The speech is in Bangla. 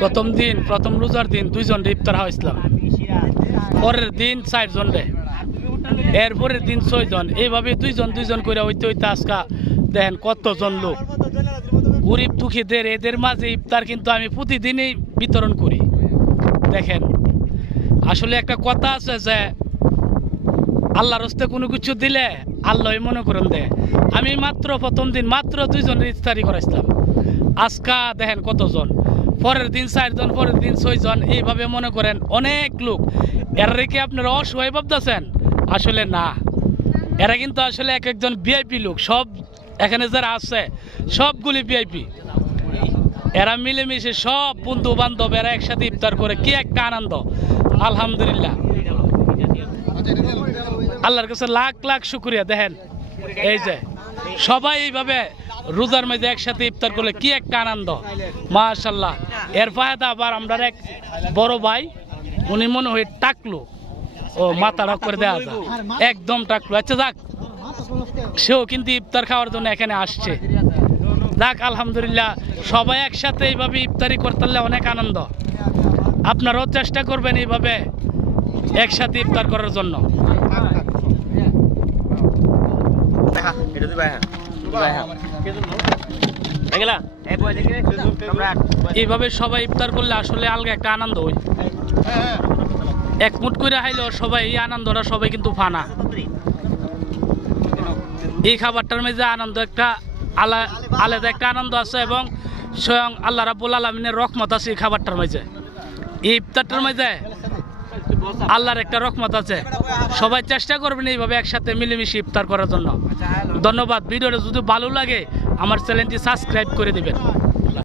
প্রথম রোজার দিন 2 জন ইফতার হয়েছিলাম, পরের দিন 4 জন রে, এরপরের দিন 6 জন, এইভাবে 2 জন করে হইতে হইতে আজকা দেখেন কতজন লোক। গরিব দুঃখীদের এদের মাঝে ইফতার কিন্তু আমি প্রতিদিনই বিতরণ করি। দেখেন আসলে একটা কথা আছে যে আল্লাহর হস্তে কোনো কিছু দিলে আল্লাহ মনে করেন দেয়। আমি প্রথম দিন মাত্র 2 জনের ইফতারি করাইছিলাম, আজকা দেখেন কতজন, পরের দিন 4 জন, পরের দিন 6 জন, এইভাবে মনে করেন অনেক লোক। এরা রেখে আপনারা অসহায় ভাবতেছেন, আসলে না, এরা কিন্তু আসলে এক একজন ভিআইপি লোক। সব এখানে যারা আছে সবগুলি ভিআইপি। এরা মিলেমিশে সব বন্ধু বান্ধব এরা একসাথে ইফতার করে, কি একটা আনন্দ। আলহামদুলিল্লাহ, আল্লাহর কাছে লাখ লাখ শুকরিয়া। দেখেন এই যে সবাই এইভাবে রোজার মধ্যে একসাথে ইফতার করলে কি একটা আনন্দ, মাশাআল্লাহ। এর ফায়দা আবার আমরা এক বড় ভাই, উনি মনে হয় টাকলু, ও মাথাটা করে দেওয়া যায় একদম টাকলু। আচ্ছা যাক, সেও কিন্তু ইফতার খাওয়ার জন্য এখানে আসছে। যাক আলহামদুলিল্লাহ, সবাই একসাথে এইভাবে ইফতারি করতে পারলে অনেক আনন্দ। আপনারাও চেষ্টা করবেন এইভাবে একসাথে ইফতার করার জন্য। এইভাবে সবাই ইফতার করলে আসলে আলগা একটা আনন্দ হয়। এক মুঠ করে হাইলেও সবাই এই আনন্দটা সবাই কিন্তু ফানা। এই খাবারটার মধ্যে আনন্দ একটা আলাদা একটা আনন্দ আছে, এবং স্বয়ং আল্লাহ রাব্বুল আলামিনের রহমত আছে এই খাবারটার মাঝে। এই ইফতারটার মাঝে আল্লাহর একটা রহমত আছে। সবাই চেষ্টা করবেন এইভাবে একসাথে মিলেমিশে ইফতার করার জন্য। ধন্যবাদ। ভিডিওটা যদি ভালো লাগে আমার চ্যানেলটি সাবস্ক্রাইব করে দিবেন।